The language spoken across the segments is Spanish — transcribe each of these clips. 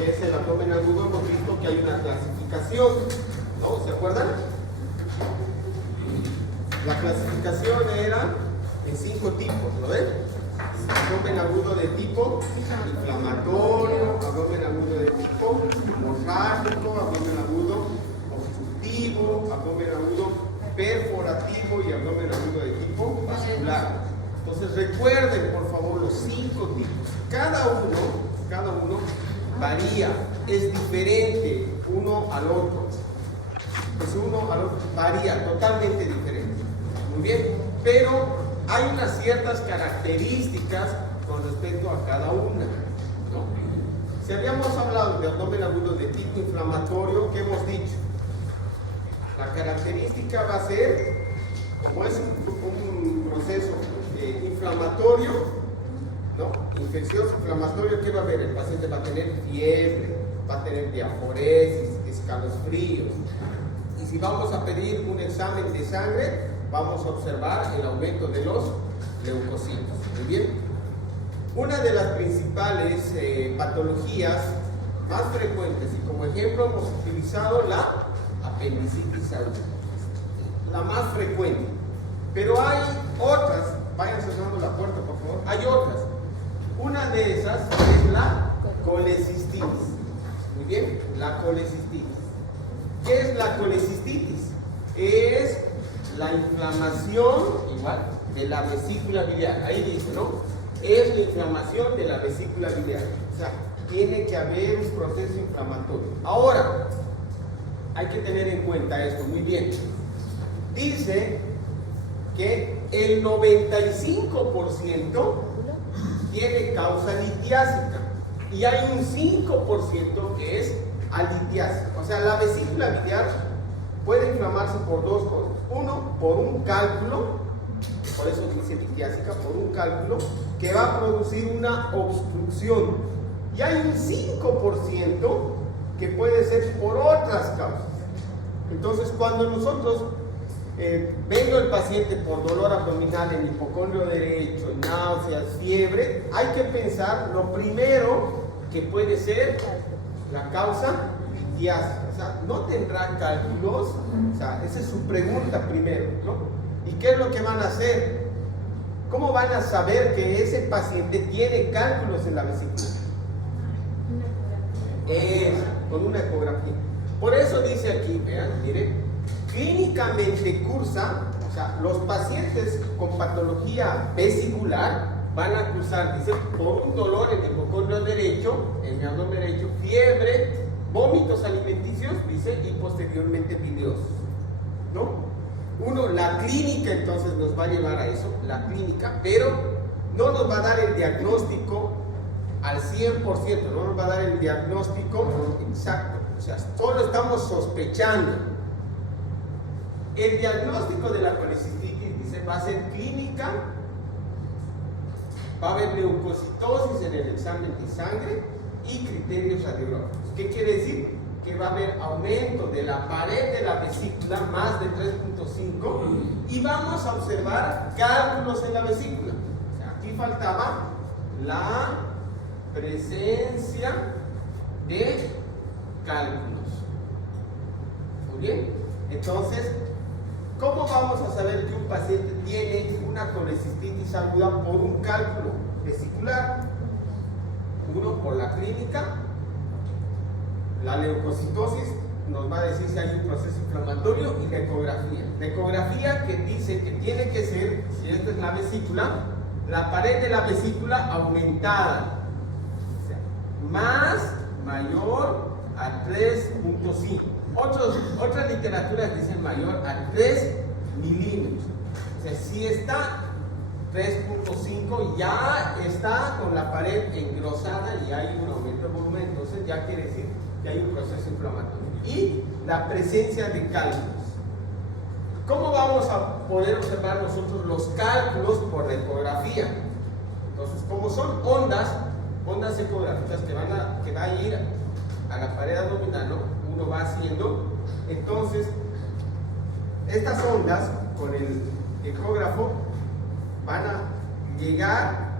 que es el abdomen agudo, hemos visto que hay una clasificación, ¿no? ¿Se acuerdan? La clasificación era en 5 tipos, ¿lo ven? Abdomen agudo de tipo inflamatorio, abdomen agudo de tipo hemorrágico, abdomen agudo obstructivo, abdomen agudo perforativo y abdomen agudo de tipo vascular. Entonces recuerden por favor los 5 tipos. Cada uno varía, es diferente uno al otro. Pues uno al otro varía, totalmente diferente. Muy bien, pero hay unas ciertas características con respecto a cada una, ¿no? Si habíamos hablado de abdomen agudo de tipo inflamatorio, ¿qué hemos dicho? La característica va a ser, como es un proceso inflamatorio, ¿no? Infeccioso inflamatorio, ¿qué va a haber? El paciente va a tener fiebre, va a tener diaforesis, escalofríos. Y si vamos a pedir un examen de sangre, vamos a observar el aumento de los leucocitos. Muy bien. Una de las principales patologías más frecuentes, y como ejemplo hemos utilizado la apendicitis aguda, la más frecuente. Pero hay otras, vayan cerrando la puerta por favor, hay otras. Una de esas es la colecistitis. Muy bien, la colecistitis. ¿Qué es la colecistitis? Es la inflamación, igual, de la vesícula biliar. Ahí dice, ¿no? Es la inflamación de la vesícula biliar. O sea, tiene que haber un proceso inflamatorio. Ahora, hay que tener en cuenta esto, muy bien. Dice que el 95% tiene causa litiásica y hay un 5% que es alitiásica. O sea, la vesícula biliar puede inflamarse por 2 cosas. Uno, por un cálculo, por eso dice litiásica, por un cálculo que va a producir una obstrucción. Y hay un 5% que puede ser por otras causas. Entonces, cuando nosotros venga el paciente por dolor abdominal en hipocondrio derecho, náuseas, fiebre, hay que pensar lo primero que puede ser la causa litiásica. O sea, no tendrá cálculos. O sea, esa es su pregunta primero, ¿no? ¿Y qué es lo que van a hacer? ¿Cómo van a saber que ese paciente tiene cálculos en la vesícula? Con una ecografía. Por eso dice aquí, vean, miren, clínicamente cursa, o sea, los pacientes con patología vesicular van a cursar, dice, por un dolor en el hipocondrio derecho, en el abdomen derecho, fiebre, vómitos alimenticios, dice, y posteriormente biliosos, ¿no? Uno, la clínica entonces nos va a llevar a eso, la clínica, pero no nos va a dar el diagnóstico al 100%, no nos va a dar el diagnóstico exacto, o sea, solo estamos sospechando. El diagnóstico de la colecistitis, dice, va a ser clínica, va a haber leucocitosis en el examen de sangre y criterios radiológicos. ¿Qué quiere decir? Que va a haber aumento de la pared de la vesícula más de 3.5 y vamos a observar cálculos en la vesícula. O sea, aquí faltaba la presencia de cálculos. Muy bien, entonces, ¿cómo vamos a saber que un paciente tiene una colecistitis aguda por un cálculo vesicular? Uno, por la clínica. La leucocitosis nos va a decir si hay un proceso inflamatorio, y la ecografía. La ecografía que dice que tiene que ser, si esta es la vesícula, la pared de la vesícula aumentada. O sea, mayor a 3.5. Otras literaturas dicen mayor a 3 milímetros. O sea, si está 3.5, ya está con la pared engrosada y hay un aumento de volumen, entonces ya quiere decir que hay un proceso inflamatorio. Y la presencia de cálculos. ¿Cómo vamos a poder observar nosotros los cálculos por la ecografía? Entonces, como son ondas ecográficas que va a ir a la pared abdominal, ¿no? Uno va haciendo, entonces estas ondas con el ecógrafo van a llegar,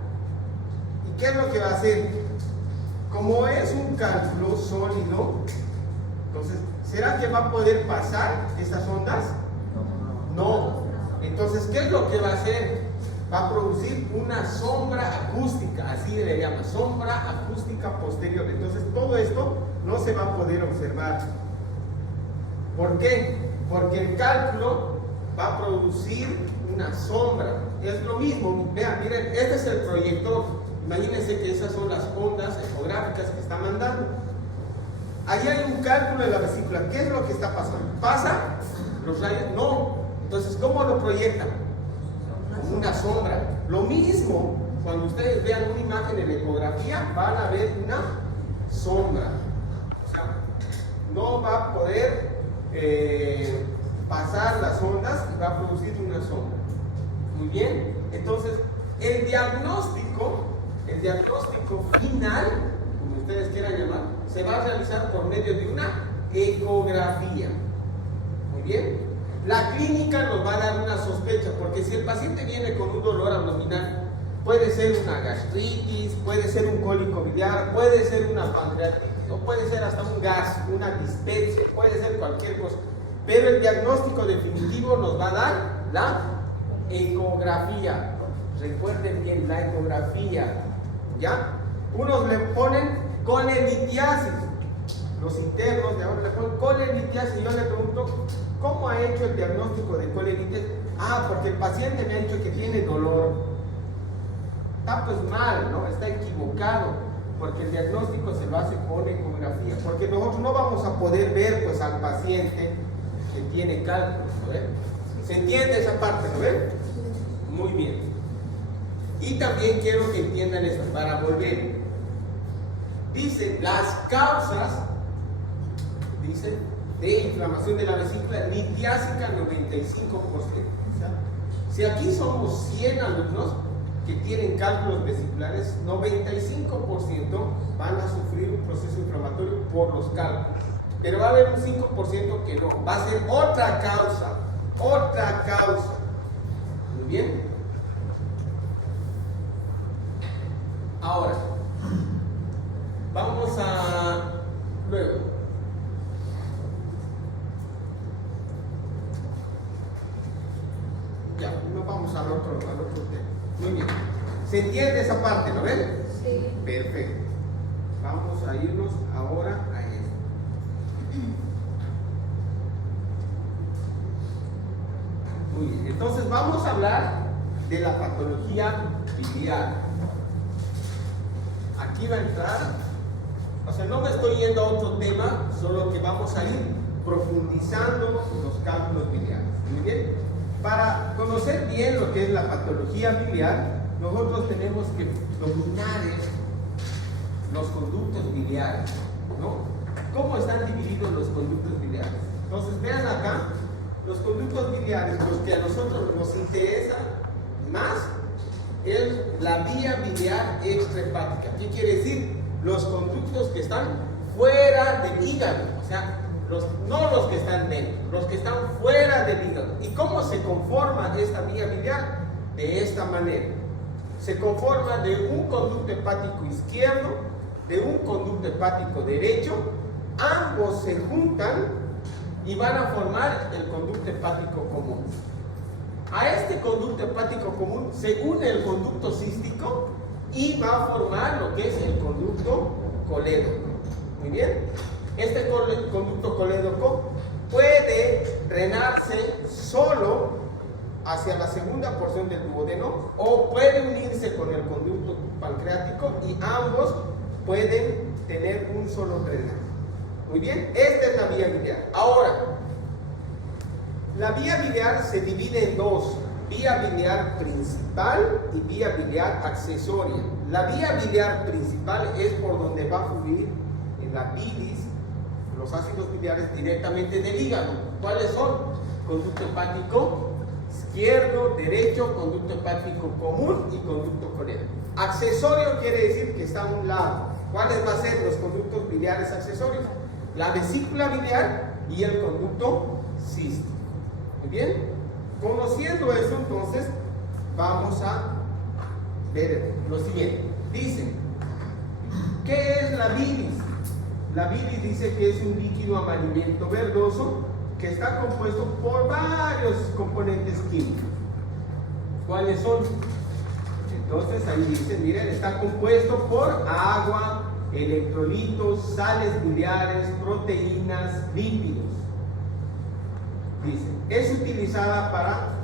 y ¿qué es lo que va a hacer? como es un cálculo sólido, entonces, ¿será que va a poder pasar estas ondas? No. Entonces, ¿qué es lo que va a hacer? Va a producir una sombra acústica, así le llama, sombra acústica posterior. Entonces, todo esto no se va a poder observar. ¿Por qué? Porque el cálculo va a producir una sombra. Es lo mismo, vean, miren, este es el proyector. Imagínense que esas son las ondas ecográficas que está mandando. Ahí hay un cálculo de la vesícula. ¿Qué es lo que está pasando? ¿Pasa los rayos? No. Entonces, ¿cómo lo proyectan? Como una sombra. Lo mismo, cuando ustedes vean una imagen en ecografía, van a ver una sombra. O sea, no va a poder pasar las ondas y va a producir una sombra. Muy bien. Entonces, el diagnóstico final, como ustedes quieran llamar, se va a realizar por medio de una ecografía. Muy bien. La clínica nos va a dar una sospecha, porque si el paciente viene con un dolor abdominal, puede ser una gastritis, puede ser un cólico biliar, puede ser una pancreatitis, o puede ser hasta un gas, una dispepsia, puede ser cualquier cosa. Pero el diagnóstico definitivo nos va a dar la ecografía. Recuerden bien, la ecografía. ¿Ya? Unos le ponen colelitiasis. Los internos de ahora le ponen colelitiasis. Y yo le pregunto, ¿cómo ha hecho el diagnóstico de colelitiasis? Ah, porque el paciente me ha dicho que tiene dolor. Está pues mal, ¿no? Está equivocado, porque el diagnóstico se lo hace con ecografía. Porque nosotros no vamos a poder ver pues al paciente que tiene cálculos, ¿no ven? ¿Se entiende esa parte, no ven? Muy bien. Y también quiero que entiendan esto, para volver. Dice, las causas, dice, de inflamación de la vesícula litiásica 95%. O sea, si aquí somos 100 alumnos que tienen cálculos vesiculares, 95% van a sufrir un proceso inflamatorio por los cálculos. Pero va a haber un 5% que no. Va a ser otra causa. Otra causa. Muy bien. Ahora, vamos a luego. Ya, no vamos al otro tema. Muy bien. ¿Se entiende esa parte, no ven? Sí. Perfecto. Vamos a irnos ahora a esto. Muy bien. Entonces vamos a hablar de la patología biliar. Aquí va a entrar, o sea, no me estoy yendo a otro tema, solo que vamos a ir profundizando los cálculos biliares. Muy bien. Para conocer bien lo que es la patología biliar, nosotros tenemos que dominar los conductos biliares, ¿no? ¿Cómo están divididos los conductos biliares? Entonces, vean acá, los conductos biliares, los que a nosotros nos interesan más, es la vía biliar extrahepática. ¿Qué quiere decir? Los conductos que están fuera del hígado, o sea, no los que están dentro, los que están fuera del hígado. ¿Y cómo se conforma esta vía biliar? De esta manera. Se conforma de un conducto hepático izquierdo, de un conducto hepático derecho, ambos se juntan y van a formar el conducto hepático común. A este conducto hepático común se une el conducto cístico y va a formar lo que es el conducto colédoco. Muy bien. Este conducto colédoco puede drenarse solo hacia la segunda porción del duodeno o puede unirse con el conducto pancreático y ambos pueden tener un solo drenaje. Muy bien. Esta es la vía biliar. Ahora, la vía biliar se divide en dos, vía biliar principal y vía biliar accesoria. La vía biliar principal es por donde va a fluir en la bilis, los ácidos biliares directamente del hígado. ¿Cuáles son? Conducto hepático izquierdo, derecho, conducto hepático común y conducto colédoco. Accesorio quiere decir que está a un lado. ¿Cuáles van a ser los conductos biliares accesorios? La vesícula biliar y el conducto cístico. Muy bien, conociendo eso, entonces vamos a ver lo siguiente. Dice, ¿qué es la bilis? La bilis dice que es un líquido amarillento verdoso que está compuesto por varios componentes químicos. ¿Cuáles son? Entonces ahí dice, miren, está compuesto por agua, electrolitos, sales biliares, proteínas, lípidos. Dice, es utilizada para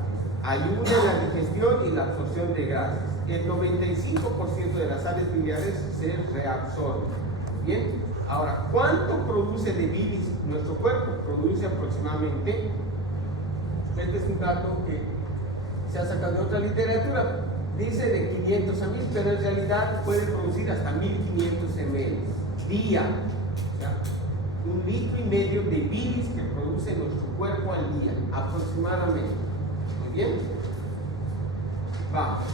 ayuda en la digestión y la absorción de gases. El 95% de las sales biliares se reabsorben. Bien, ahora, ¿cuánto produce de bilis nuestro cuerpo? Produce aproximadamente, este es un dato que se ha sacado de otra literatura, dice de 500 a 1000, pero en realidad puede producir hasta 1500 ml día. O sea, 1,5 litros de bilis que produce nuestro cuerpo al día, aproximadamente. Muy bien. Vamos.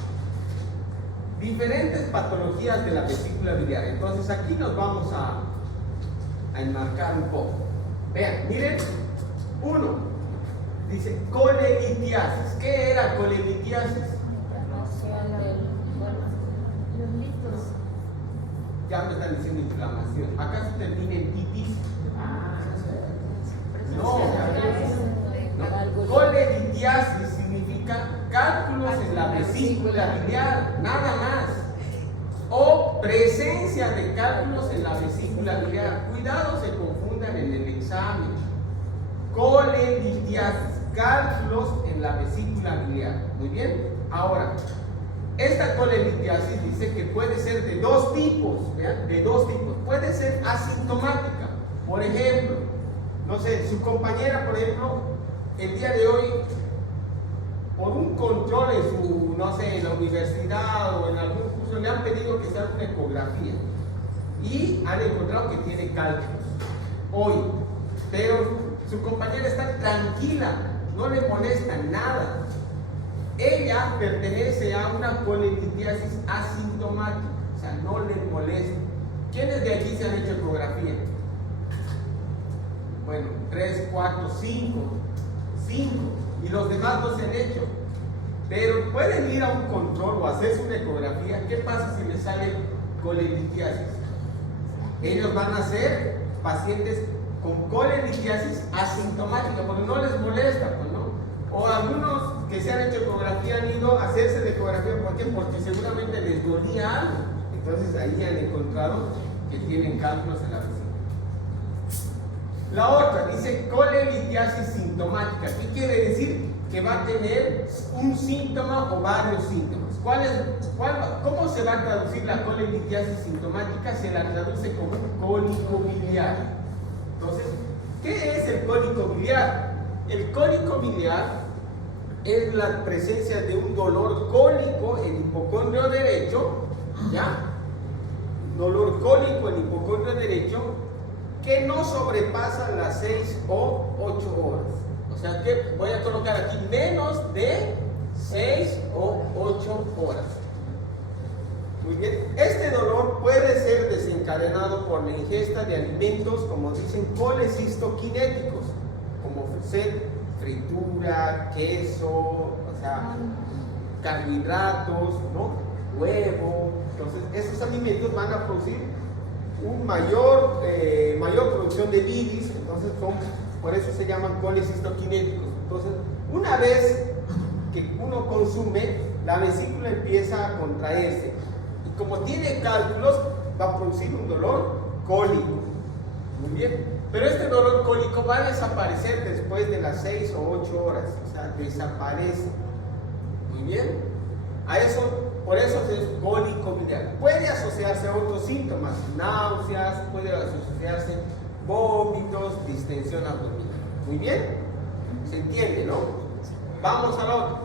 Diferentes patologías de la vesícula biliar. Entonces aquí nos vamos a enmarcar un poco. Vean, miren. 1. Dice colelitiasis. ¿Qué era colelitiasis? Ya me están diciendo inflamación. ¿Acaso termina en titis? No. Colelitiasis significa cálculos en la vesícula biliar, nada más. O presencia de cálculos en la vesícula biliar. Cuidado, se confundan en el examen. Colelitiasis, cálculos en la vesícula biliar. Muy bien. Ahora, esta colelitiasis dice que puede ser de dos tipos, ¿vean? De dos tipos. Puede ser asintomática. Por ejemplo, no sé, su compañera, por ejemplo, el día de hoy, por un control en su, no sé, en la universidad o en algún curso, le han pedido que se haga una ecografía y han encontrado que tiene cálculos hoy, pero su compañera está tranquila, no le molesta nada. Ella pertenece a una colelitiasis asintomática, o sea, no le molesta. ¿Quiénes de aquí se han hecho ecografía? Bueno, 3, 4, 5, y los demás no se han hecho. Pero pueden ir a un control o hacerse una ecografía. ¿Qué pasa si les sale colelitiasis? Ellos van a ser pacientes con colelitiasis asintomática, porque no les molesta, pues, ¿no? O algunos que se han hecho ecografía han ido a hacerse de ecografía, ¿por qué? Porque seguramente les dolía algo. Entonces ahí han encontrado que tienen cálculos en la vesícula. La otra dice colelitiasis sintomática. ¿Qué quiere decir? Que va a tener un síntoma o varios síntomas. ¿Cómo se va a traducir la colelitiasis sintomática? Se la traduce como cólico biliar. Entonces, ¿qué es el cólico biliar? El cólico biliar es la presencia de un dolor cólico en hipocondrio derecho, ¿ya? Dolor cólico en hipocondrio derecho que no sobrepasa las 6 o 8 horas. O sea que voy a colocar aquí menos de 6 o 8 horas. Muy bien. Este dolor puede ser desencadenado por la ingesta de alimentos, como dicen, colecistoquinéticos, como fritura, queso, o sea, carbohidratos, ¿no? Huevo. Entonces, esos alimentos van a producir un mayor producción de bilis, entonces por eso se llaman colecistoquinéticos. Entonces, una vez que uno consume, la vesícula empieza a contraerse y como tiene cálculos, va a producir un dolor cólico. Muy bien, pero este dolor cólico va a desaparecer después de las 6 o 8 horas, o sea, desaparece. Muy bien, por eso es cólico biliar. Puede asociarse a otros síntomas, náuseas, puede asociarse vómitos, distensión abdominal. Muy bien, se entiende, ¿no? Vamos a la otra.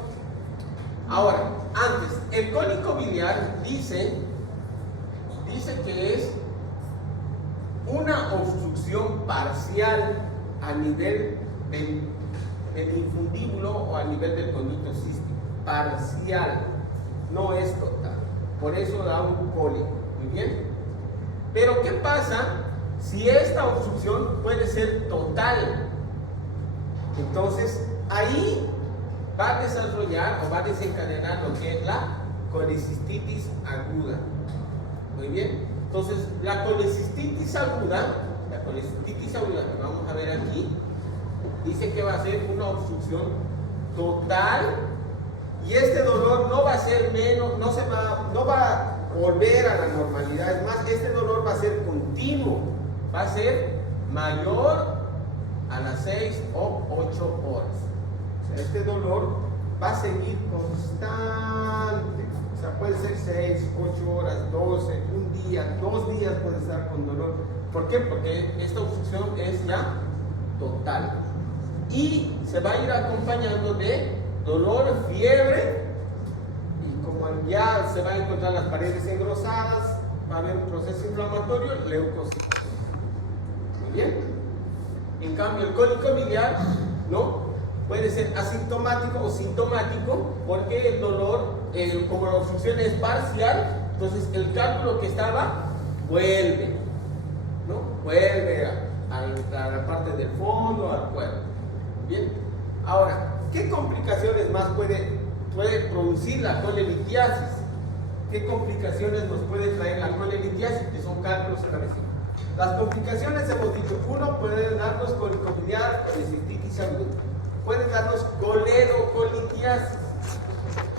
Ahora, antes, el cólico biliar dice que es una obstrucción parcial a nivel del infundíbulo o a nivel del conducto cístico. Parcial, no es total. Por eso da un cólico. Muy bien. Pero ¿qué pasa si esta obstrucción puede ser total? Entonces, ahí va a desarrollar o va a desencadenar lo que es la colecistitis aguda. Muy Muy bien. Entonces, la colecistitis aguda que vamos a ver aquí, dice que va a ser una obstrucción total y este dolor no va a ser menos, no va a volver a la normalidad. Es más, este dolor va a ser continuo, va a ser mayor a las 6 o 8 horas. O sea, este dolor va a seguir constante. O sea, puede ser 6, 8 horas, 12, un día, 2 días puede estar con dolor. ¿Por qué? Porque esta obstrucción es ya total. Y se va a ir acompañando de dolor, fiebre, y como ya se van a encontrar las paredes engrosadas, va a haber un proceso inflamatorio, leucocitos. Muy bien. En cambio, el cólico biliar, ¿no? Puede ser asintomático o sintomático, porque el dolor, como la obstrucción es parcial, entonces el cálculo que estaba vuelve, ¿no? Vuelve a la parte del fondo, al cuerpo. Bien. Ahora, ¿qué complicaciones más puede producir la colelitiasis? ¿Qué complicaciones nos puede traer la colelitiasis? Que son cálculos en la vesícula. Las complicaciones hemos dicho, uno puede darnos cólico biliar, colecistitis aguda. Puede darnos coledocolitiasis.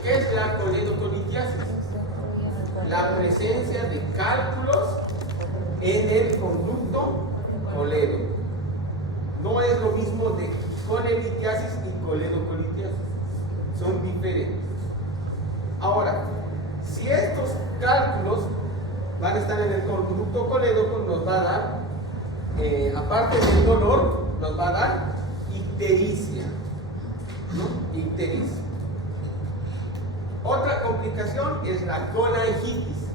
¿Qué es la coledocolitiasis? La presencia de cálculos en el conducto coledo. No es lo mismo de colelitiasis y coledocolitiasis. Son diferentes. Ahora, si estos cálculos van a estar en el conducto colédoco, nos va a dar, aparte del dolor, nos va a dar ictericia, ¿no? Ictericia. Otra complicación es la colangitis.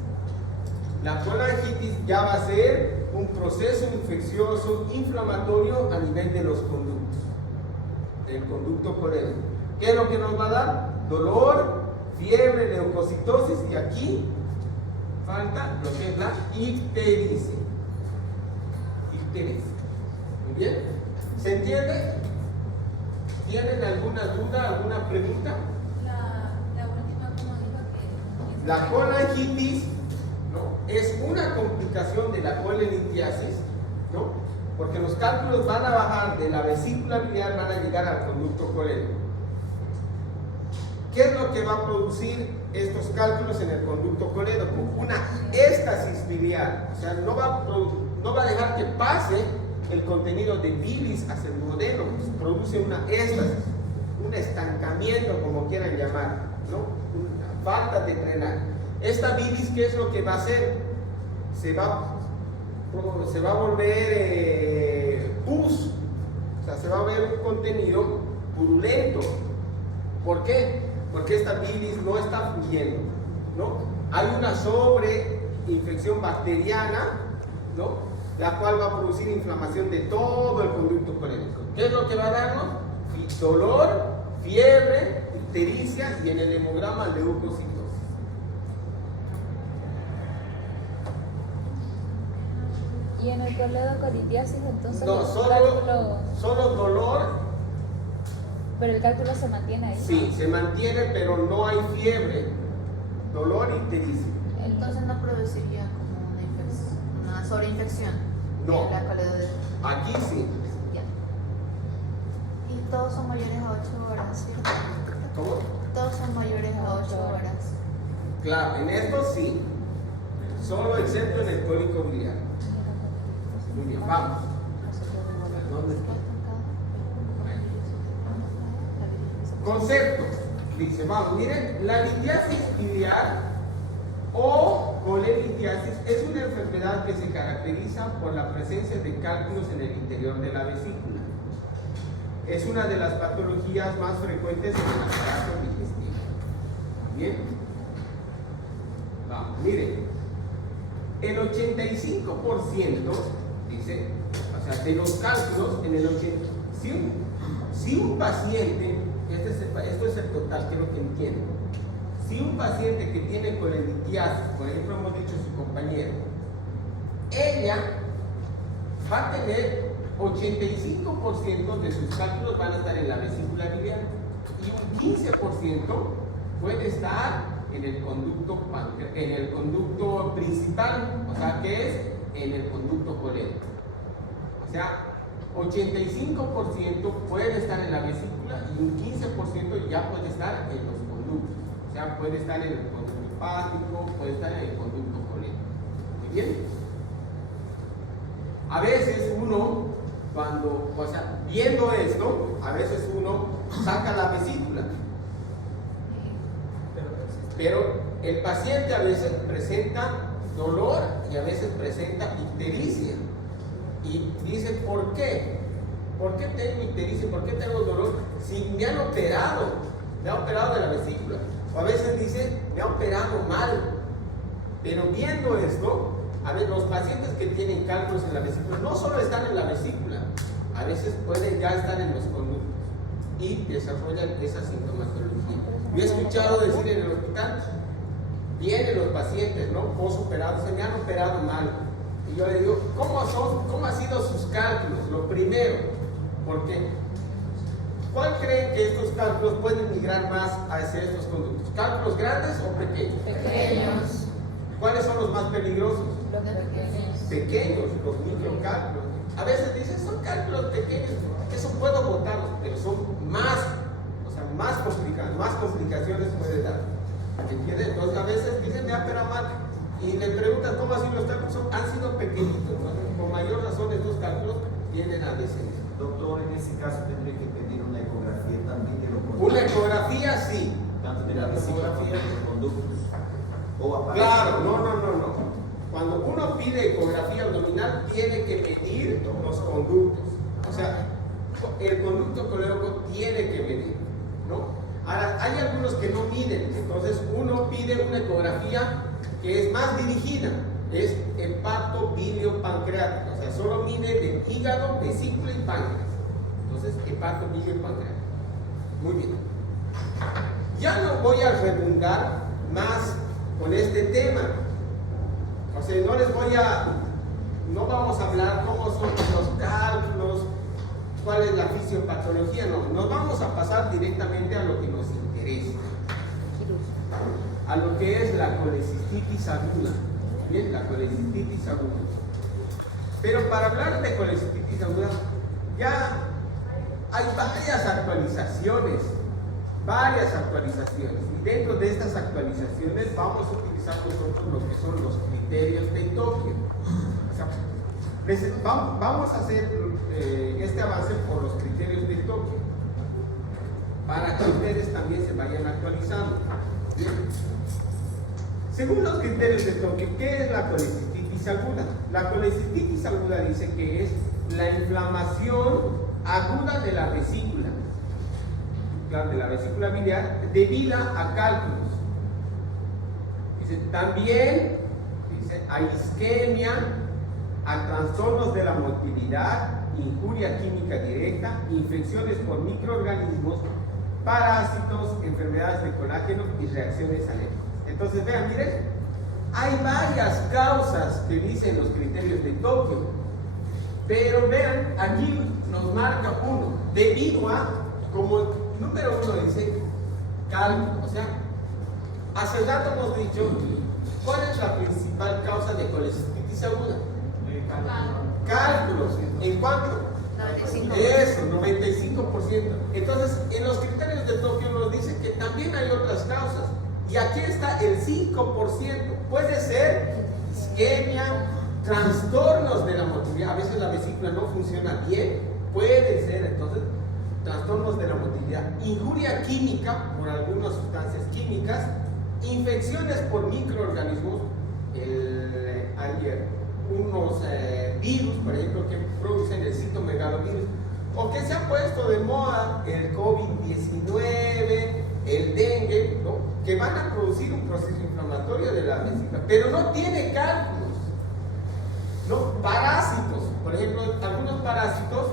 La colangitis ya va a ser un proceso infeccioso inflamatorio a nivel de los conductos, del conducto colédoco. ¿Qué es lo que nos va a dar? Dolor, fiebre, leucocitosis, y aquí falta lo que es la ictericia. Ictericia. Muy bien. ¿Se entiende? ¿Tienen alguna duda, alguna pregunta? La última, como dijo que... La colangitis, ¿no? Es una complicación de la colelitiasis, ¿no? Porque los cálculos van a bajar de la vesícula biliar, van a llegar al conducto colédoco. ¿Qué es lo que va a producir estos cálculos en el conducto colédoco? Una éstasis biliar. O sea, no va a dejar que pase el contenido de bilis hacia el duodeno. Produce una éstasis, un estancamiento, como quieran llamar, ¿no? Una falta de drenaje. Esta bilis, ¿qué es lo que va a hacer? Se va a volver pus. O sea, se va a ver un contenido purulento. ¿Por qué? Porque esta bilis no está fluyendo, ¿no? Hay una sobreinfección bacteriana, ¿no? La cual va a producir inflamación de todo el conducto colédoco. ¿Qué es lo que va a darnos? Dolor, fiebre, ictericia y en el hemograma leucocitosis. Y en el coledocolitiasis, entonces, No, solo dolor. Pero el cálculo se mantiene ahí. Sí, se mantiene, pero no hay fiebre, dolor y ictericia. Entonces no produciría como una sobreinfección. No. De la coledocolitiasis. Aquí sí. Ya. Y todos son mayores a 8 horas, ¿cierto? ¿Cómo? Todos son mayores a 8 horas. Claro, en esto sí. Solo excepto en el cólico biliar. Muy bien, vamos. ¿Dónde está? Concepto. Dice, vamos, miren, la litiasis biliar o colelitiasis es una enfermedad que se caracteriza por la presencia de cálculos en el interior de la vesícula. Es una de las patologías más frecuentes en el aparato digestivo. Bien. Vamos, miren. El 85%, dice, o sea, de los cálculos, en el 80%, si un paciente, esto es el total, quiero que entiendan. Si un paciente que tiene colelitiasis, por ejemplo, hemos dicho su compañero, ella va a tener 85% de sus cálculos van a estar en la vesícula biliar y un 15% puede estar en el conducto principal, o sea, que es en el conducto colédoco. O sea, 85% puede estar en la vesícula y un 15% ya puede estar en los conductos. O sea, puede estar en el conducto hepático, puede estar en el conducto colédoco. ¿Muy bien? A veces uno, viendo esto, a veces uno saca la vesícula. Pero el paciente a veces presenta dolor y a veces presenta ictericia. Y dice, ¿por qué? ¿Por qué tengo ictericia? ¿Por qué tengo dolor? Si me han operado, me ha operado de la vesícula. O a veces dice, me ha operado mal. Pero viendo esto, a ver, los pacientes que tienen cálculos en la vesícula no solo están en la vesícula, a veces pueden ya estar en los conductos y desarrollan esa sintomatología. Yo he escuchado decir en el hospital, vienen los pacientes, ¿no? Posoperados, se me han operado mal. Y yo le digo, ¿cómo han sido sus cálculos? Lo primero, porque ¿cuál creen que estos cálculos pueden migrar más hacia estos conductos? ¿Cálculos grandes o pequeños? Pequeños. ¿Cuáles son los más peligrosos? Los pequeños. Pequeños, los microcálculos. A veces dicen, son cálculos pequeños, eso puedo botarlos, pero son más complicaciones puede dar. ¿Me entiendes? Entonces a veces dicen, me ha operado mal. Y le preguntan cómo han sido los cálculos, han sido pequeñitos, ¿no? Con mayor razón estos cálculos tienden a descender. Doctor, en ese caso tendría que pedir una ecografía también de los Una ecografía sí. tanto de la vesícula como de los conductos. O aparece. Claro, no. Cuando uno pide ecografía abdominal, tiene que medir los conductos. O sea, el conducto colédoco tiene que medir, ¿no? Ahora, hay algunos que no miden, entonces uno pide una ecografía que es más dirigida, es hepato-bilio-pancreático, o sea, solo mide de hígado, vesícula y páncreas. Entonces, hepato-bilio-pancreático. Muy bien. Ya no voy a redundar más con este tema. O sea, no vamos a hablar cómo son los cálculos, cuál es la fisiopatología, no. Nos vamos a pasar directamente a lo que nos interesa. A lo que es la colecistitis aguda. Bien, la colecistitis aguda. Pero para hablar de colecistitis aguda, ya hay varias actualizaciones. Y dentro de estas actualizaciones vamos a utilizar nosotros lo que son los criterios de Tokio. O sea, vamos a hacer este avance por los criterios de Tokio para que ustedes también se vayan actualizando. ¿Bien? Según los criterios de Tokio, ¿qué es la colecistitis aguda? La colecistitis aguda dice que es la inflamación aguda de la vesícula biliar debida a cálculos. Dice, también a isquemia, a trastornos de la motilidad, injuria química directa, infecciones por microorganismos, parásitos, enfermedades de colágeno y reacciones alérgicas. Entonces vean, miren, hay varias causas que dicen los criterios de Tokio, pero vean, aquí nos marca uno, debido a, como número uno dice, cálculo. O sea, hace rato hemos dicho, ¿cuál es la principal causa de colecistitis aguda? Cálculos. ¿En cuánto? 95%. Eso, 95%. Entonces, en los criterios de Tokio nos dice que también hay otras causas. Y aquí está el 5%. Puede ser isquemia, trastornos de la motilidad. A veces la vesícula no funciona bien. Puede ser, entonces, trastornos de la motilidad, injuria química por algunas sustancias químicas, infecciones por microorganismos, hay unos virus, por ejemplo, que producen el citomegalovirus, o que se ha puesto de moda el COVID-19, el dengue, ¿no? Que van a producir un proceso inflamatorio de la vesícula, pero no tiene cálculos, ¿no? Parásitos, por ejemplo, algunos parásitos,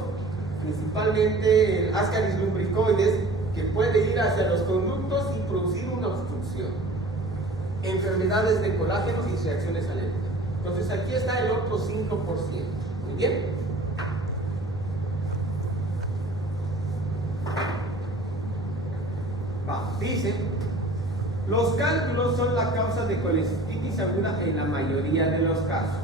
principalmente el Ascaris lumbricoides, que puede ir hacia los conductos y producir una obstrucción. Enfermedades de colágeno y reacciones alérgicas. Entonces aquí está el otro 5%. Muy bien. Dice, Los cálculos son la causa de colecistitis aguda en la mayoría de los casos.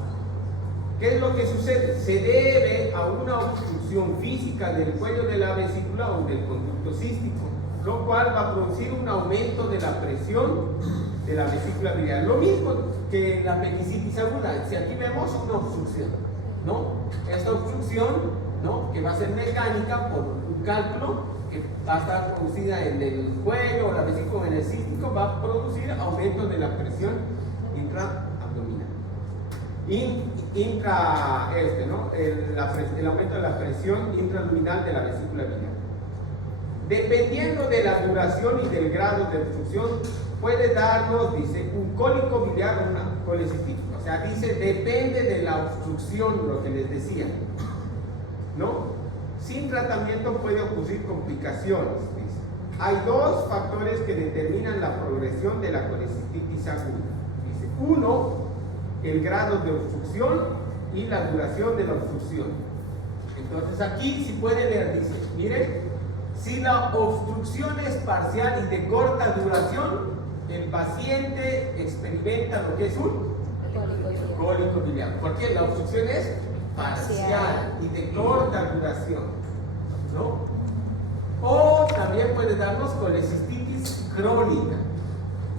¿Qué es lo que sucede? Se debe a una obstrucción física del cuello de la vesícula o del conducto cístico, lo cual va a producir un aumento de la presión de la vesícula biliar. Lo mismo que la apendicitis aguda. Si aquí vemos una obstrucción, ¿no? Esta obstrucción, ¿no?, que va a ser mecánica por un cálculo que va a estar producida en el cuello o la vesícula o en el cístico, va a producir aumento de la presión intraabdominal. El aumento de la presión intraabdominal de la vesícula biliar. Dependiendo de la duración y del grado de obstrucción, puede darnos, dice, un cólico biliar o una colecistitis. O sea, dice, depende de la obstrucción, lo que les decía, ¿no? Sin tratamiento puede ocurrir complicaciones, dice. Hay dos factores que determinan la progresión de la colecistitis aguda. Dice, uno, el grado de obstrucción y la duración de la obstrucción. Entonces aquí, si pueden leer, dice, miren, si la obstrucción es parcial y de corta duración, el paciente experimenta lo que es un cólico biliar. Porque la obstrucción es parcial y de corta duración, ¿no? O también puede darnos colecistitis crónica,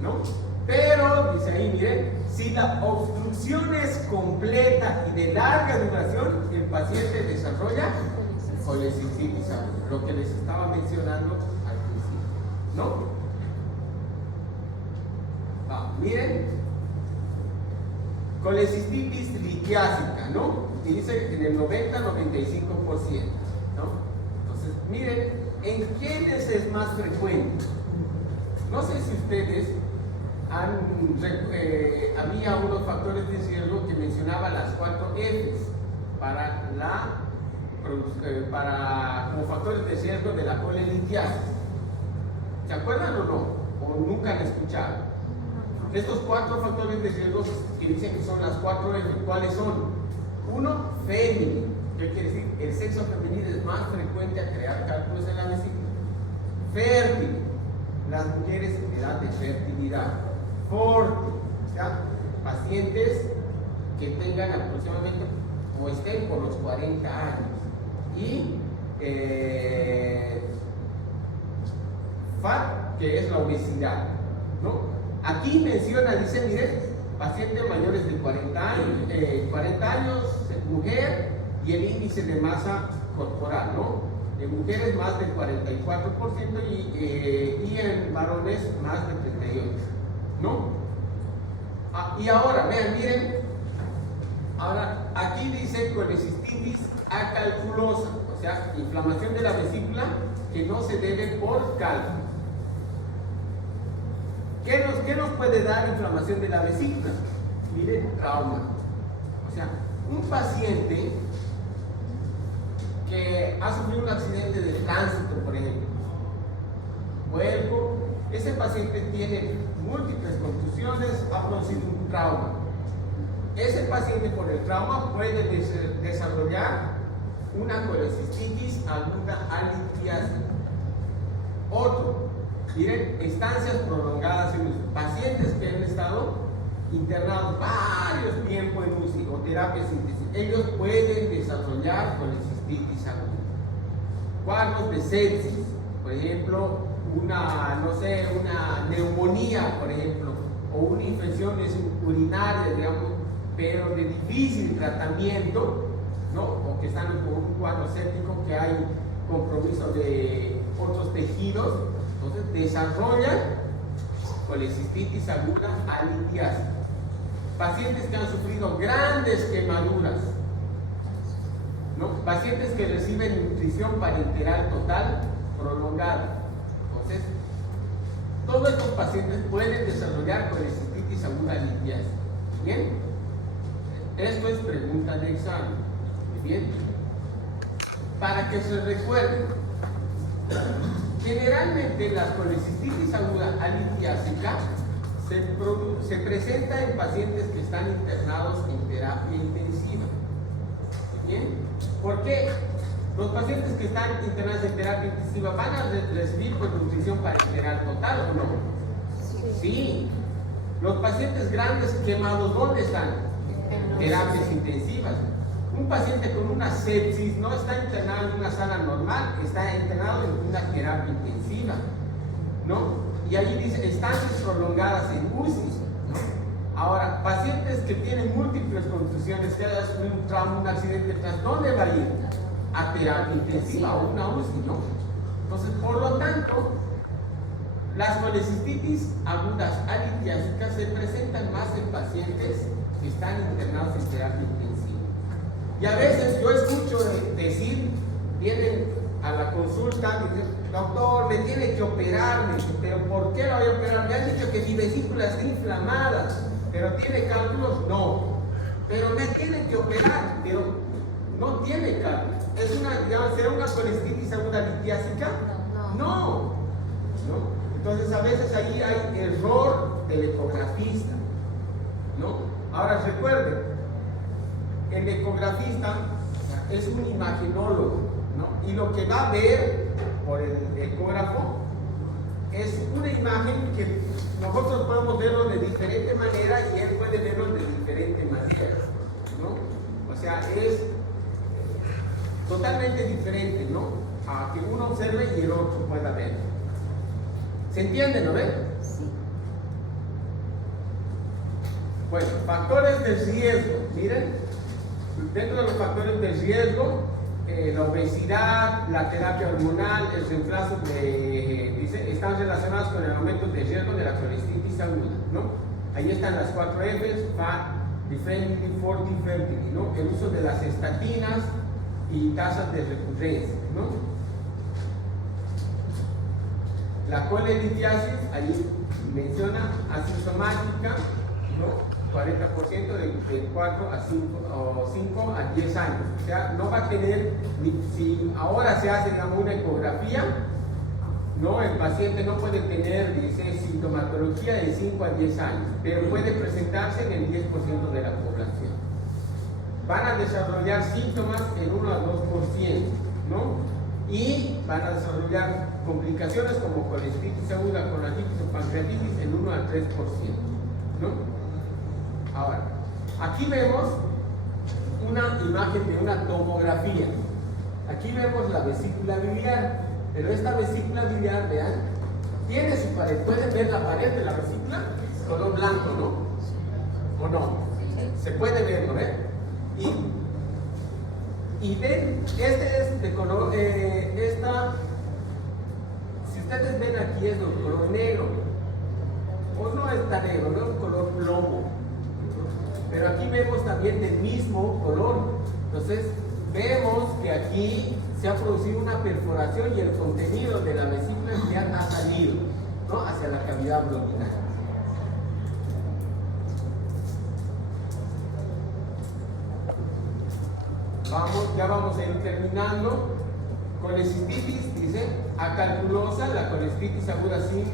¿no? Pero, dice ahí, miren, si la obstrucción es completa y de larga duración, el paciente desarrolla colecistitis aguda, lo que les estaba mencionando al principio, ¿no? Miren, colecistitis litiásica, ¿no? Y dice en el 90-95%, ¿no? Entonces, miren, ¿en quiénes es más frecuente? No sé si ustedes había unos factores de riesgo que mencionaba las 4 Fs como factores de riesgo de la colelitiasis. ¿Se acuerdan o no? ¿O nunca han escuchado? Estos 4 factores de riesgo que dicen que son las 4 F, ¿cuáles son? 1, femenino. ¿Qué quiere decir? El sexo femenino es más frecuente a crear cálculos en la vesícula. Fértil. Las mujeres en edad de fertilidad. Forte. O sea, pacientes que tengan aproximadamente o estén por los 40 años. Y FAT, que es la obesidad, ¿no? Aquí menciona, dice, miren, pacientes mayores de 40 años, mujer, y el índice de masa corporal, ¿no? En mujeres más del 44% y en varones más de 38%, ¿no? Y ahora, vean, miren, ahora aquí dice colecistitis acalculosa, o sea, inflamación de la vesícula que no se debe por cálculo. ¿Qué nos puede dar inflamación de la vesícula? Miren, trauma. O sea, un paciente que ha sufrido un accidente de tránsito, por ejemplo, ese paciente tiene múltiples contusiones, ha producido un trauma. Ese paciente por el trauma puede desarrollar una colecistitis aguda alitiásica. Otro, miren, estancias prolongadas en UCI. Pacientes que han estado internados varios tiempos en UCI o terapias intensivas, ellos pueden desarrollar colecistitis aguda. Cuadros de sepsis, por ejemplo, una neumonía, por ejemplo, o una infección urinaria, digamos, pero de difícil tratamiento, ¿no? O que están con un cuadro séptico que hay compromiso de otros tejidos, entonces desarrollan colecistitis aguda alitiásica. Pacientes que han sufrido grandes quemaduras, ¿no? Pacientes que reciben nutrición parenteral total prolongada. Entonces, todos estos pacientes pueden desarrollar colecistitis aguda alitiásica. ¿Bien? Esto es pregunta de examen. Bien. Para que se recuerden, generalmente la colecistitis aguda alitiásica se presenta en pacientes que están internados en terapia intensiva. Bien. ¿Por qué? Los pacientes que están internados en terapia intensiva van a recibir nutrición parenteral total o no. Sí. Los pacientes grandes quemados, ¿dónde están? En Terapias intensivas. Un paciente con una sepsis no está internado en una sala normal, está internado en una terapia intensiva, ¿no? Y ahí dice estancias prolongadas en UCI, ¿no? Ahora, pacientes que tienen múltiples contusiones, que haya sufrido un trauma, un accidente, ¿dónde va a ir? A terapia intensiva o una UCI, ¿no? Entonces, por lo tanto, las colecistitis agudas alitiásicas se presentan más en pacientes que están internados en terapia intensiva. Y a veces yo escucho decir, vienen a la consulta, me dicen, doctor, me tiene que operar, pero ¿por qué lo voy a operar? Me han dicho que mi vesícula está inflamada, pero ¿tiene cálculos? No. Pero me tienen que operar, pero no tiene cálculos. ¿Es una, digamos, será una colecistitis aguda litiásica? No. ¿No? Entonces a veces ahí hay error del ecografista, ¿no? Ahora recuerden, el ecografista es un imagenólogo, ¿no? Y lo que va a ver por el ecógrafo es una imagen que nosotros podemos verlo de diferente manera y él puede verlo de diferente manera, ¿no? O sea, es totalmente diferente, ¿no? A que uno observe y el otro pueda ver. ¿Se entiende, no ven? Sí. Bueno, factores de riesgo. Miren, dentro de los factores de riesgo, la obesidad, la terapia hormonal, el reemplazo dice, están relacionados con el aumento de riesgo de la colecistitis aguda, ¿no? Ahí están las 4 Fs, fat, defendity, forty, fertility, ¿no? El uso de las estatinas y tasas de recurrencia, ¿no? La colelitiasis, ahí menciona asintomática, ¿no? 40% de 4 a 5 o 5 a 10 años. O sea, no va a tener, si ahora se hace, digamos, una ecografía, no, el paciente no puede tener, dice, sintomatología de 5 a 10 años, pero puede presentarse en el 10% de la población. Van a desarrollar síntomas en 1 a 2%, ¿no? Y van a desarrollar complicaciones como colecistitis aguda, colonitis o pancreatitis en 1 al 3%, ¿no? Ahora, aquí vemos una imagen de una tomografía. Aquí vemos la vesícula biliar, pero esta vesícula biliar, vean, tiene su pared. ¿Pueden ver la pared de la vesícula? Color blanco, ¿no? ¿O no? Se puede ver, ¿no ven? Y ven, este es de color, si ustedes ven aquí es de color negro, o no está negro, no es un color plomo, pero aquí vemos también del mismo color. Entonces vemos que aquí se ha producido una perforación y el contenido de la vesícula biliar ha salido, ¿no? Hacia la cavidad abdominal. Ya vamos a ir terminando. Colecistitis, dice, acalculosa, la colecistitis aguda sin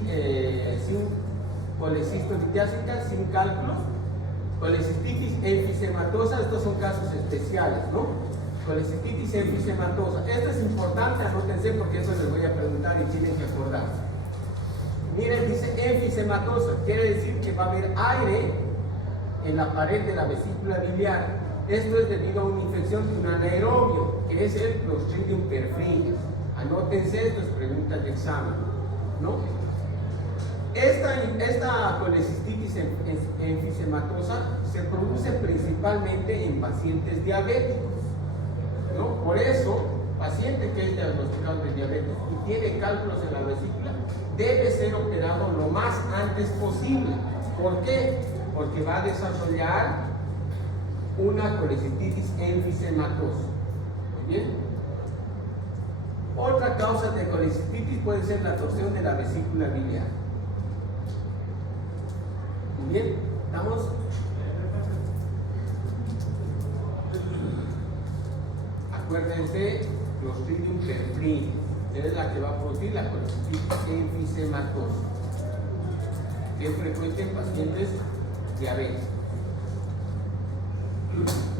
colecistolitiásica, sin cálculos. Colecistitis enfisematosa, estos son casos especiales, ¿no? Colecistitis enfisematosa. Esto es importante, anótense porque eso les voy a preguntar y tienen que acordarse. Miren, dice enfisematosa, quiere decir que va a haber aire en la pared de la vesícula biliar. Esto es debido a una infección de un anaerobio, que es el Clostridium perfringens. Anótense, esto es preguntas de examen, ¿no? Esta colecistitis enfisematosa se produce principalmente en pacientes diabéticos, ¿no? Por eso, paciente que es diagnosticado de diabetes y tiene cálculos en la vesícula, debe ser operado lo más antes posible. ¿Por qué? Porque va a desarrollar una colecistitis enfisematosa. ¿Muy bien? Otra causa de colecistitis puede ser la torsión de la vesícula biliar. Muy bien, ¿estamos? Acuérdense, Clostridium perfringens es la que va a producir la colecistitis enfisematosa, que es frecuente en pacientes diabéticos.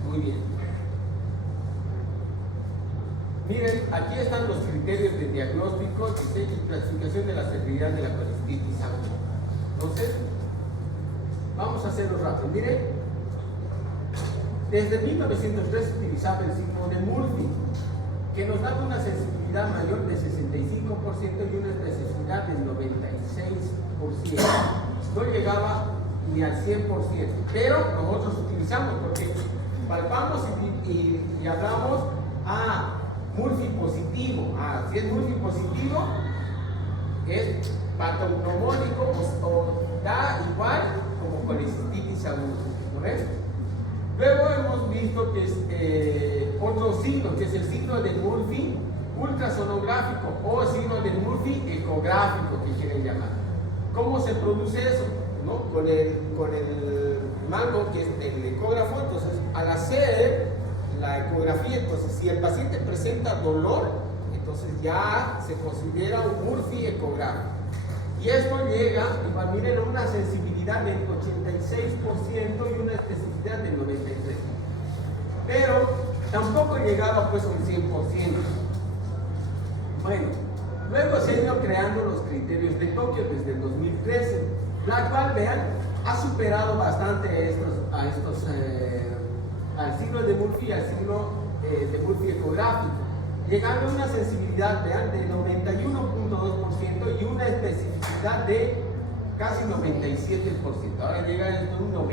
Muy bien. Miren, aquí están los criterios de diagnóstico, diseño y clasificación de la severidad de la colecistitis aguda. Entonces, vamos a hacerlo rápido. Miren, desde 1903 se utilizaba el signo de Murphy, que nos daba una sensibilidad mayor de 65% y una especificidad del 96%. No llegaba ni al 100%, pero nosotros utilizamos porque palpamos y hablamos Murphy positivo. Si es Murphy positivo, es patognomónico o da igual como colecistitis aguda, ¿correcto? Luego hemos visto que es otro signo, que es el signo de Murphy ultrasonográfico o signo de Murphy ecográfico, que quieren llamar. ¿Cómo se produce eso? ¿No? Con el mango, que es el ecógrafo. Entonces, al hacer la ecografía, entonces si el paciente presenta dolor, entonces ya se considera un Murphy ecográfico. Y esto llega, y miren, a una sensibilidad del 86% y una especificidad del 93%. Pero tampoco llegaba pues al 100%. Bueno, luego se han ido creando los criterios de Tokio desde el 2013, la cual, vean, ha superado bastante al signo de Murphy y al signo de Murphy ecográfico, llegando a una sensibilidad, vean, de 91.2% y una especificidad de casi 97%. Ahora llega a un 98%,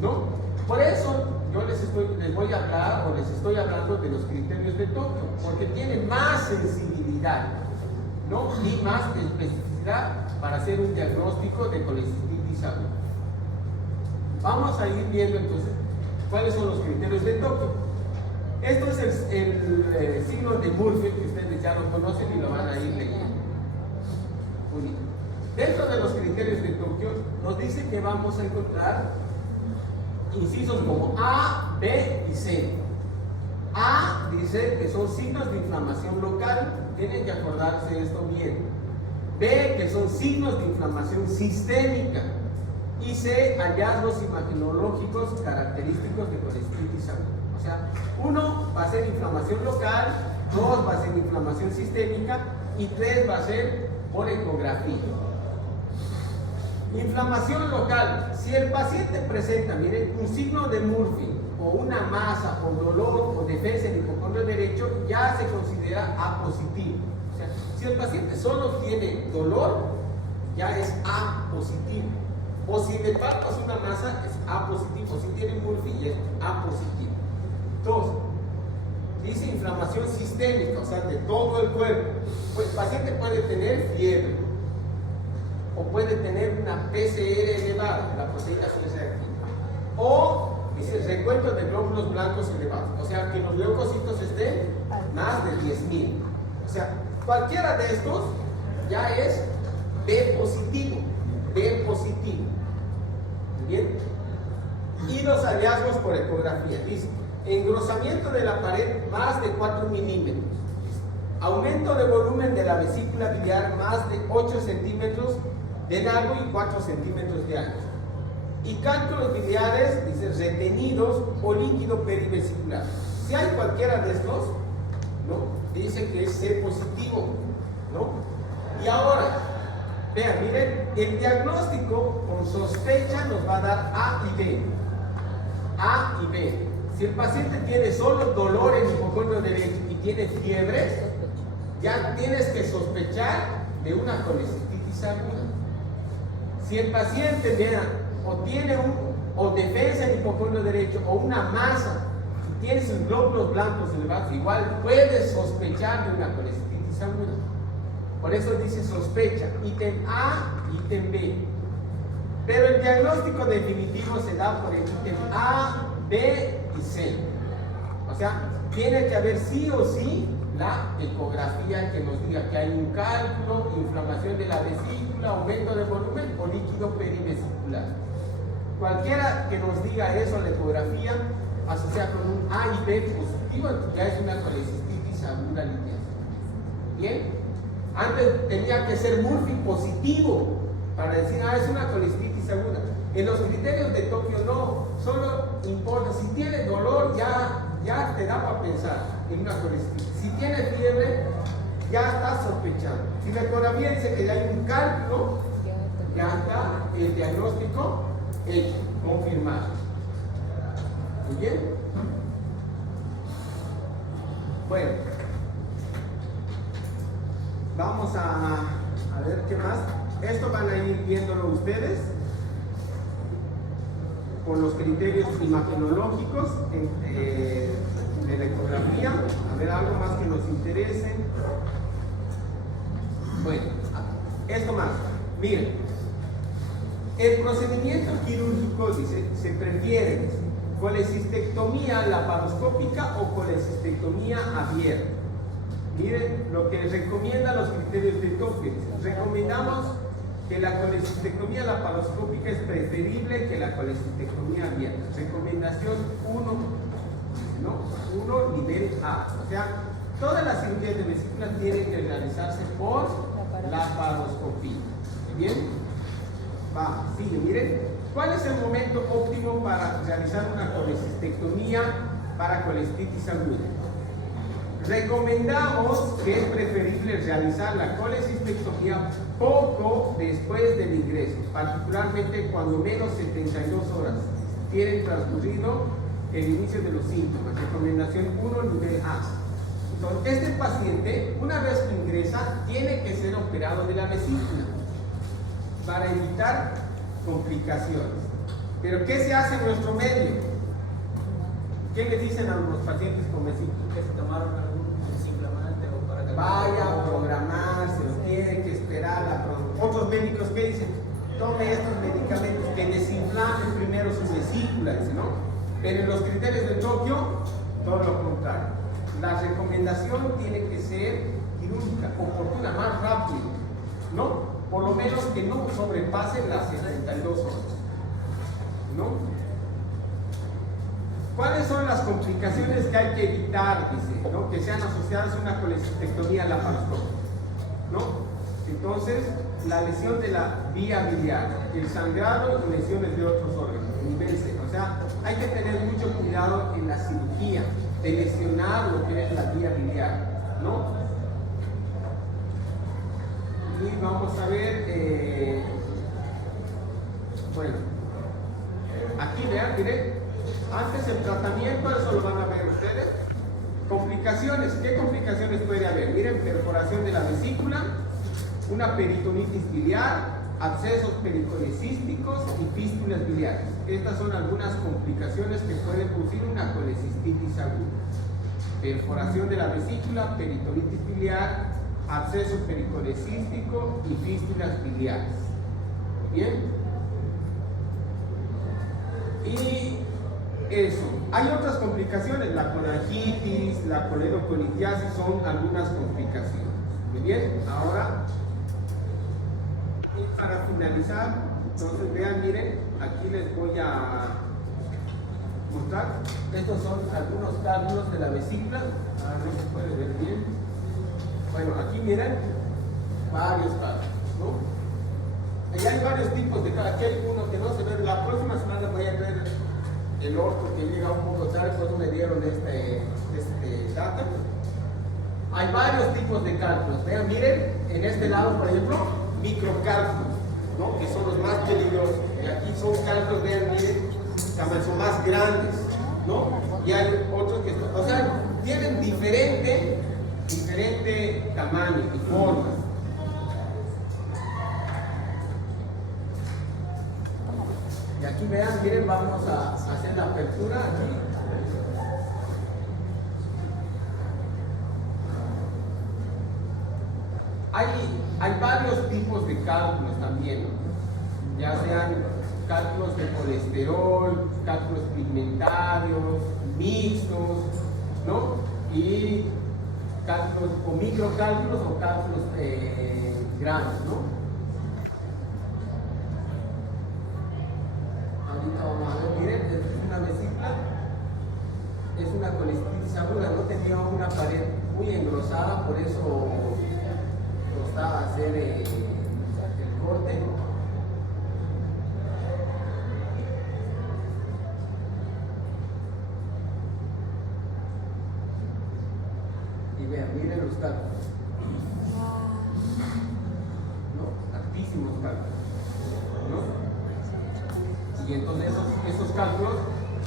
¿no? Por eso yo les voy a hablar, o les estoy hablando de los criterios de Tokio, porque tienen más sensibilidad, ¿no? Y más especificidad para hacer un diagnóstico de colecistitis aguda. Vamos a ir viendo entonces cuáles son los criterios de Tokio. Esto es el signo de Murphy, que ustedes ya lo conocen y lo van a ir leyendo. Muy bien. Dentro de los criterios de Tokio nos dice que vamos a encontrar incisos como A, B y C. A dice que son signos de inflamación local, tienen que acordarse esto bien. B, que son signos de inflamación sistémica. Y C, hallazgos imagenológicos característicos de colecistitis aguda. O sea, 1 va a ser inflamación local, 2 va a ser inflamación sistémica y 3 va a ser por ecografía. Inflamación local. Si el paciente presenta, miren, un signo de Murphy o una masa o dolor o defensa en el hipocondrio derecho, ya se considera A positivo. O sea, si el paciente solo tiene dolor, ya es A positivo. O si le palpas una masa, es A positivo. Si tiene Murphy, es A positivo. 2. Dice inflamación sistémica, o sea, de todo el cuerpo. Pues el paciente puede tener fiebre, o puede tener una PCR elevada, la proteína suele ser aquí, o dice recuento de glóbulos blancos elevados, o sea, que los leucocitos estén más de 10.000. O sea, cualquiera de estos ya es B positivo. B positivo. Bien. Y los hallazgos por ecografía. Dice, engrosamiento de la pared más de 4 milímetros. Aumento de volumen de la vesícula biliar más de 8 centímetros de largo y 4 centímetros de ancho. Y cálculos biliares, dice, retenidos o líquido perivesicular. Si hay cualquiera de estos, ¿no? Dice que es C positivo, ¿no? Y ahora, vean, miren, el diagnóstico con sospecha nos va a dar A y B. A y B. Si el paciente tiene solo dolor en el hipocondrio derecho y tiene fiebre, ya tienes que sospechar de una colecistitis aguda. Si el paciente, vean, o tiene o defensa en el hipocondrio derecho o una masa y tiene sus glóbulos blancos elevados, igual puedes sospechar de una colecistitis aguda. Por eso dice sospecha, ítem A, ítem B. Pero el diagnóstico definitivo se da por el ítem A, B y C. O sea, tiene que haber sí o sí la ecografía que nos diga que hay un cálculo, inflamación de la vesícula, aumento de volumen o líquido perivesicular. Cualquiera que nos diga eso, la ecografía asociada con un A y B positivo, ya es una colecistitis aguda lineal. Bien, antes tenía que ser Murphy positivo para decir, es una colecistitis aguda. En los criterios de Tokio no, solo importa, si tiene dolor ya te da para pensar en una colecistitis. Si tiene fiebre, ya está sospechando. Si la ecografía dice que ya hay un cálculo, ya está el diagnóstico hecho, confirmado. ¿Muy bien? Bueno, vamos a ver qué más. Esto van a ir viéndolo ustedes con los criterios imagenológicos de la ecografía. A ver, algo más que nos interese. Bueno, esto más. Miren, el procedimiento quirúrgico dice, se prefiere colecistectomía laparoscópica o colecistectomía abierta. Miren lo que recomiendan los criterios de Tokio. Recomendamos que la colecistectomía laparoscópica es preferible que la colecistectomía abierta. Recomendación 1, ¿no? 1 nivel A. O sea, todas las cirugías de vesícula tienen que realizarse por laparoscopía. ¿Bien? Va, sigue, miren. ¿Cuál es el momento óptimo para realizar una colecistectomía para colestitis aguda? Recomendamos que es preferible realizar la colecistectomía poco después del ingreso, particularmente cuando menos 72 horas tienen transcurrido el inicio de los síntomas. Recomendación 1, nivel A. Entonces, este paciente, una vez que ingresa, tiene que ser operado de la vesícula para evitar complicaciones. Pero ¿qué se hace en nuestro medio? ¿Qué le dicen a los pacientes con vesícula? Que se tomaron algún desinflamante o para que Vaya a programarse, o tiene que esperar a otros médicos que dicen, tome estos medicamentos que desinflamen primero su vesícula, dice, ¿no? Pero en los criterios de Tokio, todo lo contrario. La recomendación tiene que ser quirúrgica, oportuna, más rápido, ¿no? Por lo menos que no sobrepasen las 72 horas, ¿no? ¿Cuáles son las complicaciones que hay que evitar, dice, ¿no? Que sean asociadas a una colecistectomía laparoscópica, ¿no? Entonces, la lesión de la vía biliar, el sangrado y lesiones de otros órganos, nivel C. O sea, hay que tener mucho cuidado en la cirugía de lesionar lo que es la vía biliar, ¿no? Y vamos a ver, bueno, aquí vean, miren, antes el tratamiento, eso lo van a ver ustedes. Complicaciones, ¿qué complicaciones puede haber? Miren, perforación de la vesícula, una peritonitis biliar, abscesos pericolecísticos y fístulas biliares. Estas son algunas complicaciones que pueden producir una colecistitis aguda. Perforación de la vesícula, peritonitis biliar, absceso pericolecístico y fístulas biliares. ¿Bien? Y eso. Hay otras complicaciones, la colangitis, la coledocolitiasis son algunas complicaciones. Muy bien, ahora, y para finalizar, entonces vean, miren, aquí les voy a mostrar. Estos son algunos cálculos de la vesícula. A ver si se puede ver bien. Bueno, aquí miren, varios cálculos, ¿no? Y hay varios tipos de cálculos. Aquí hay uno que no se ve. La próxima semana voy a ver el otro que llega un poco tarde, cuando me dieron este dato. Hay varios tipos de cálculos. Vean, miren, en este lado, por ejemplo, microcálculos, ¿no? Que son los más peligrosos. Y aquí son cálculos, vean, miren, son más grandes, ¿no? Y hay otros que, o sea, tienen diferente tamaño y forma. Y aquí vean, miren, vamos a hacer la apertura aquí. Hay varios tipos de cálculos también, ¿no? Ya sean cálculos de colesterol, cálculos pigmentarios, mixtos, ¿no? Y cálculos o microcálculos o cálculos grandes, ¿no? Ahorita vamos a ver, miren, es una vesícula, es una colestitis aguda, no tenía una pared muy engrosada, por eso costaba hacer el corte. Y vean, miren los cálculos. ¿No? Altísimos cálculos. Y entonces esos cálculos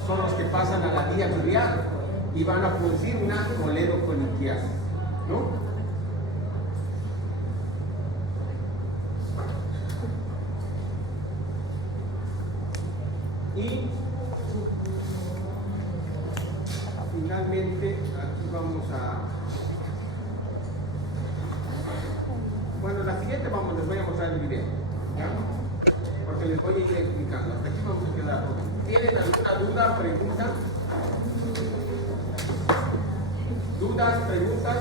son los que pasan a la vía biliar y van a producir una coledocoliquiasis, ¿no? Y finalmente aquí vamos a, bueno, la siguiente les voy a mostrar el video, ¿ya? Porque les voy a ir explicando. Hasta aquí vamos a quedar. ¿Tienen alguna duda, pregunta? ¿Dudas, preguntas?